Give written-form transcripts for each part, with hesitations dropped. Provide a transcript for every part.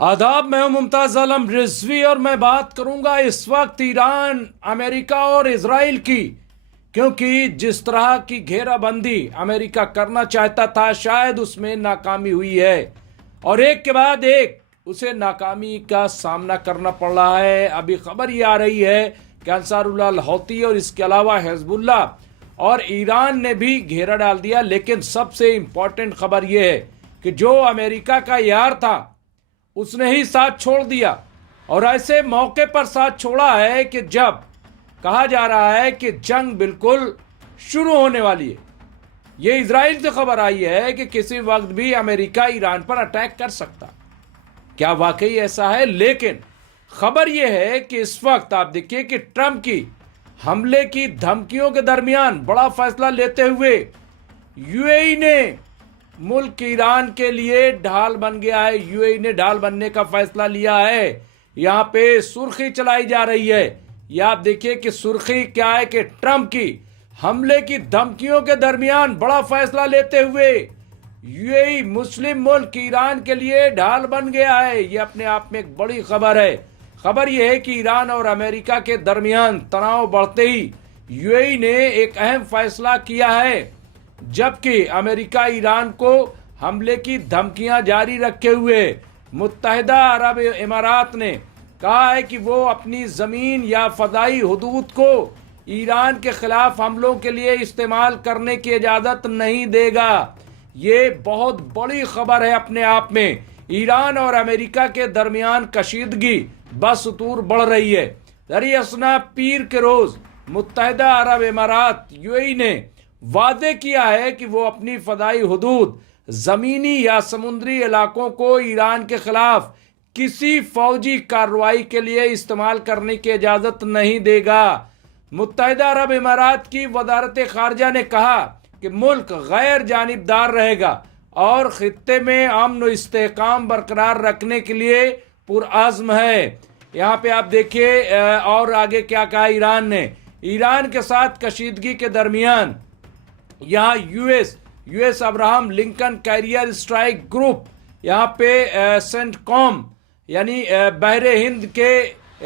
आदाब, मैं हूं मुमताज आलम रिजवी और मैं बात करूंगा इस वक्त ईरान, अमेरिका और इजराइल की। क्योंकि जिस तरह की घेराबंदी अमेरिका करना चाहता था, शायद उसमें नाकामी हुई है और एक के बाद एक उसे नाकामी का सामना करना पड़ रहा है। अभी खबर ये आ रही है कि अंसारुल्लाह हौती और इसके अलावा हिजबुल्लाह और ईरान ने भी घेरा डाल दिया। लेकिन सबसे इंपॉर्टेंट खबर यह है कि जो अमेरिका का यार था उसने ही साथ छोड़ दिया, और ऐसे मौके पर साथ छोड़ा है कि जब कहा जा रहा है कि जंग बिल्कुल शुरू होने वाली है। यह इजराइल से खबर आई है कि किसी वक्त भी अमेरिका ईरान पर अटैक कर सकता। क्या वाकई ऐसा है? लेकिन खबर यह है कि इस वक्त आप देखिए कि ट्रंप की हमले की धमकियों के दरमियान बड़ा फैसला लेते हुए यूएई ने मुल्क ईरान के लिए ढाल बन गया है। यूएई ने ढाल बनने का फैसला लिया है। यहां पे सुर्खी चलाई जा रही है। यह आप देखिए कि सुर्खी क्या है कि ट्रंप की हमले की धमकियों के दरमियान बड़ा फैसला लेते हुए यूएई मुस्लिम मुल्क ईरान के लिए ढाल बन गया है। यह अपने आप में एक बड़ी खबर है। खबर यह है कि ईरान और अमेरिका के दरमियान तनाव बढ़ते ही यूएई ने एक अहम फैसला किया है। जबकि अमेरिका ईरान को हमले की धमकियां जारी रखे हुए मुत्तहिदा अरब इमारात ने कहा है कि वो अपनी जमीन या फदाई हुदूद को ईरान के खिलाफ हमलों के लिए इस्तेमाल करने की इजाजत नहीं देगा। ये बहुत बड़ी खबर है अपने आप में। ईरान और अमेरिका के दरमियान कशीदगी बसतूर बढ़ रही है। दरियासना पीर के रोज मुत्तहिदा अरब इमारात यूएई ने वादे किया है कि वो अपनी फदाई हुदूद, जमीनी या समुद्री इलाकों को ईरान के खिलाफ किसी फौजी कार्रवाई के लिए इस्तेमाल करने की इजाजत नहीं देगा। मुत्तहिदा अरब इमारात की वजारत खारजा ने कहा कि मुल्क गैर जानिबदार रहेगा और खित्ते में अमन और इस्तेहकाम बरकरार रखने के लिए पुरअज़्म है। यहाँ पे आप देखिए और आगे क्या कहा ईरान ने। ईरान के साथ कशीदगी के दरमियान यहाँ US Abraham Lincoln carrier strike group यहाँ पे सेंटकॉम यानी बहरे हिंद के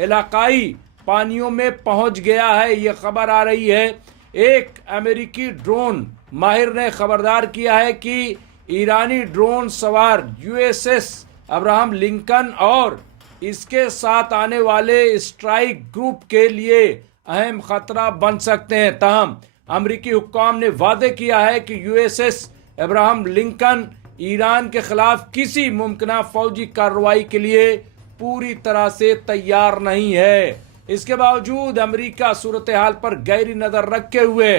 इलाकाई पानियों में पहुंच गया है। ये खबर आ रही है। एक अमेरिकी ड्रोन माहिर ने खबरदार किया है कि ईरानी ड्रोन सवार यूएसएस अब्राहम लिंकन और इसके साथ आने वाले स्ट्राइक ग्रुप के लिए अहम खतरा बन सकते हैं। ताहम अमरीकी हुक्काम ने वादे किया है कि यूएसएस अब्राहम लिंकन ईरान के खिलाफ किसी मुमकिन फौजी कार्रवाई के लिए पूरी तरह से तैयार नहीं है। इसके बावजूद अमरीका सूरत हाल पर गहरी नजर रखे हुए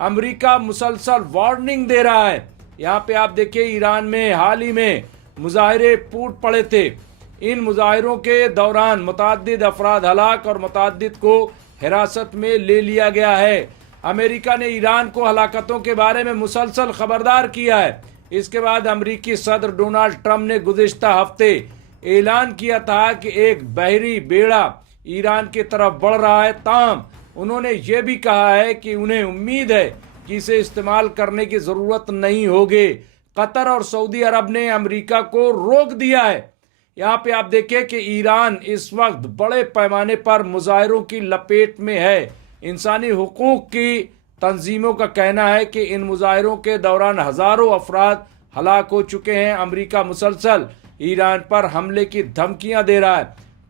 अमरीका मुसलसल वार्निंग दे रहा है। यहाँ पे आप देखिए ईरान में हाल ही में मुजाहिरे फूट पड़े थे। इन मुजाहिरों के दौरान मुतअद्दिद अफराद हलाक और मुतअद्दिद को हिरासत में ले लिया गया है। अमेरिका ने ईरान को हलाकतों के बारे में मुसलसल खबरदार किया है। इसके बाद अमरीकी सदर डोनाल्ड ट्रंप ने गुज़िश्ता हफ्ते ऐलान किया था कि एक बहरी बेड़ा ईरान की तरफ बढ़ रहा है। ताहम उन्होंने ये भी कहा है कि उन्हें उम्मीद है कि इसे इस्तेमाल करने की ज़रूरत नहीं होगी। कतर और सऊदी अरब ने अमरीका को रोक दिया है। यहाँ पे आप देखिए कि ईरान इस वक्त बड़े पैमाने पर मुजाहिरों की लपेट में है। इंसानी हुकूक की तंजीमों का कहना है कि इन मुजाहिरों के दौरान हज़ारों अफराद हलाक हो चुके हैं। अमरीका मुसलसल ईरान पर हमले की धमकियां दे रहा है।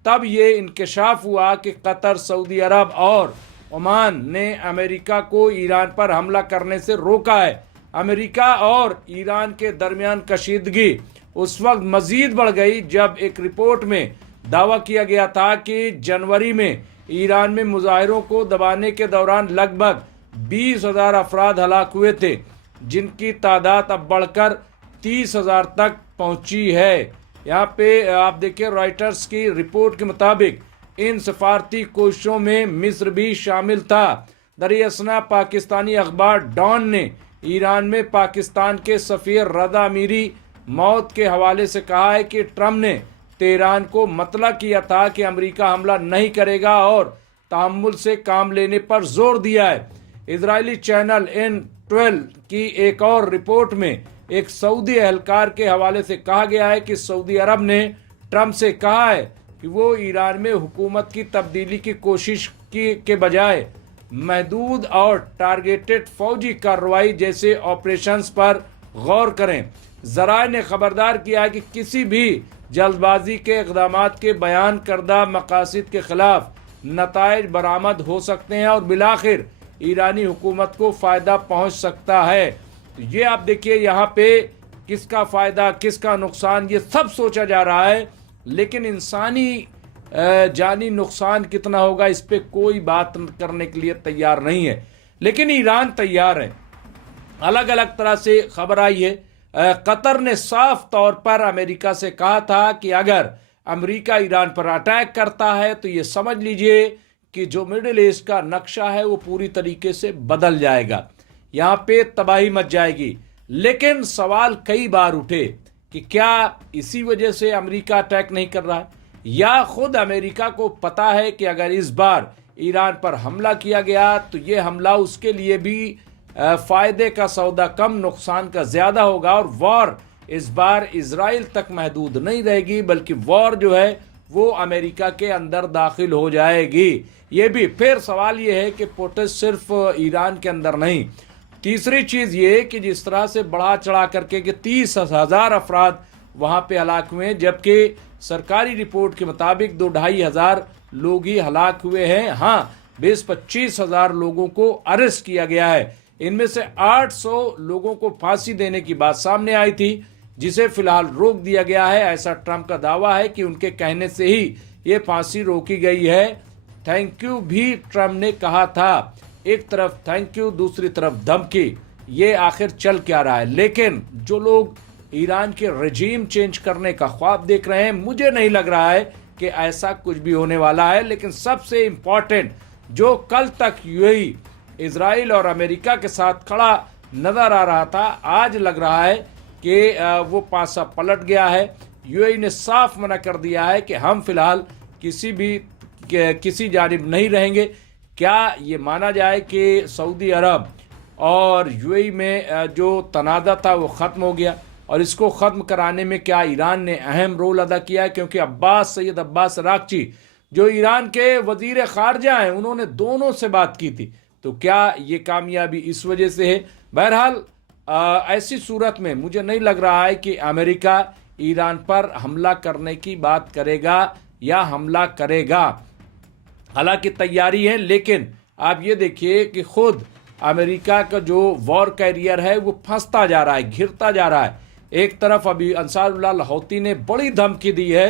तब ये इंकशाफ हुआ कि कतर, सऊदी अरब और ओमान ने अमेरिका को ईरान पर हमला करने से रोका है। अमेरिका और ईरान के दरमियान कशीदगी उस वक्त मजीद बढ़ गई जब एक रिपोर्ट में दावा किया गया था कि जनवरी में ईरान में मुजाहिरों को दबाने के दौरान लगभग 20,000 अफराद हलाक हुए थे, जिनकी तादाद अब बढ़कर 30,000 तक पहुंची है। यहाँ पे आप देखिए रॉयटर्स की रिपोर्ट के मुताबिक इन सफारती कोशिशों में मिस्र भी शामिल था। दरियासना पाकिस्तानी अखबार डॉन ने ईरान में पाकिस्तान के सफीर रदा अमीरी मौत के हवाले से कहा है कि ट्रंप ने तेहरान को मतला किया था कि अमेरिका हमला नहीं करेगा और तहम्मुल से काम लेने पर जोर दिया है। इजरायली चैनल N12 की एक और रिपोर्ट में एक सऊदी एहलकार के हवाले से कहा गया है कि सऊदी अरब ने ट्रंप से कहा है कि वो ईरान में हुकूमत की तब्दीली की कोशिश के बजाय महदूद और टारगेटेड फौजी कार्रवाई जैसे ऑपरेशंस पर गौर करें। ज़राए ने खबरदार किया है कि किसी भी जल्दबाजी के इक़दामात के बयान करदा मकासद के खिलाफ नताइज बरामद हो सकते हैं और बिलाखिर ईरानी हुकूमत को फ़ायदा पहुंच सकता है। तो ये आप देखिए यहाँ पे किसका फ़ायदा किसका नुकसान ये सब सोचा जा रहा है, लेकिन इंसानी जानी नुकसान कितना होगा इस पे कोई बात करने के लिए तैयार नहीं है। लेकिन ईरान तैयार है। अलग अलग तरह से खबर आई है। कतर ने साफ तौर पर अमेरिका से कहा था कि अगर अमेरिका ईरान पर अटैक करता है तो ये समझ लीजिए कि जो मिडिल ईस्ट का नक्शा है वो पूरी तरीके से बदल जाएगा, यहाँ पे तबाही मच जाएगी। लेकिन सवाल कई बार उठे कि क्या इसी वजह से अमेरिका अटैक नहीं कर रहा है, या खुद अमेरिका को पता है कि अगर इस बार ईरान पर हमला किया गया तो ये हमला उसके लिए भी फायदे का सौदा कम नुकसान का ज्यादा होगा और वॉर इस बार इजराइल तक महदूद नहीं रहेगी बल्कि वॉर जो है वो अमेरिका के अंदर दाखिल हो जाएगी। ये भी फिर सवाल ये है कि प्रोटेस्ट सिर्फ ईरान के अंदर नहीं। तीसरी चीज ये कि जिस तरह से बढ़ा चढ़ा करके कि 30,000 अफराद वहां पे हलाक हुए, जबकि सरकारी रिपोर्ट के मुताबिक 2-2.5 लोग ही हलाक हुए हैं। हाँ, 20-25 लोगों को अरेस्ट किया गया है। इनमें से 800 लोगों को फांसी देने की बात सामने आई थी, जिसे फिलहाल रोक दिया गया है। ऐसा ट्रंप का दावा है कि उनके कहने से ही ये फांसी रोकी गई है। थैंक यू भी ट्रंप ने कहा था। एक तरफ थैंक यू, दूसरी तरफ धमकी। ये आखिर चल क्या रहा है? लेकिन जो लोग ईरान के रजीम चेंज करने का ख्वाब देख रहे हैं, मुझे नहीं लग रहा है कि ऐसा कुछ भी होने वाला है। लेकिन सबसे इंपॉर्टेंट, जो कल तक यूएई इजराइल और अमेरिका के साथ खड़ा नजर आ रहा था, आज लग रहा है कि वो पासा पलट गया है। यूएई ने साफ मना कर दिया है कि हम फिलहाल किसी जानिब नहीं रहेंगे। क्या ये माना जाए कि सऊदी अरब और यूएई में जो तनाज़ा था वो ख़त्म हो गया, और इसको ख़त्म कराने में क्या ईरान ने अहम रोल अदा किया है? क्योंकि सैयद अब्बास अरागची जो ईरान के वजीर खारजा हैं, उन्होंने दोनों से बात की थी। तो क्या ये कामयाबी इस वजह से है? बहरहाल ऐसी सूरत में मुझे नहीं लग रहा है कि अमेरिका ईरान पर हमला करने की बात करेगा या हमला करेगा। हालांकि तैयारी है, लेकिन आप ये देखिए कि खुद अमेरिका का जो वॉर कैरियर है वो फंसता जा रहा है, घिरता जा रहा है। एक तरफ अभी अंसारुल्लाह हौती ने बड़ी धमकी दी है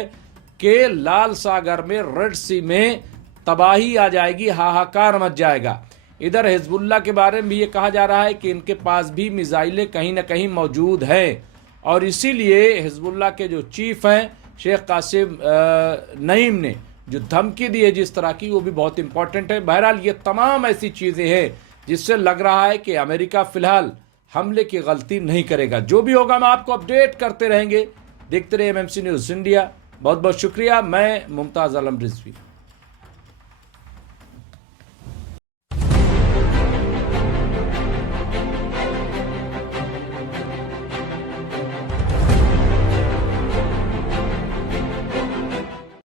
कि लाल सागर में, रेड सी में तबाही आ जाएगी, हाहाकार मच जाएगा। इधर हिजबुल्लाह के बारे में भी ये कहा जा रहा है कि इनके पास भी मिसाइलें कहीं ना कहीं मौजूद हैं, और इसीलिए हिजबुल्लाह के जो चीफ हैं शेख कासिम नईम ने जो धमकी दी है जिस तरह की, वो भी बहुत इंपॉर्टेंट है। बहरहाल ये तमाम ऐसी चीज़ें हैं जिससे लग रहा है कि अमेरिका फिलहाल हमले की गलती नहीं करेगा। जो भी होगा हम आपको अपडेट करते रहेंगे। देखते रहिए एमएमसी न्यूज़ इंडिया। बहुत बहुत शुक्रिया। मैं मुमताज़ आलम रिजवी।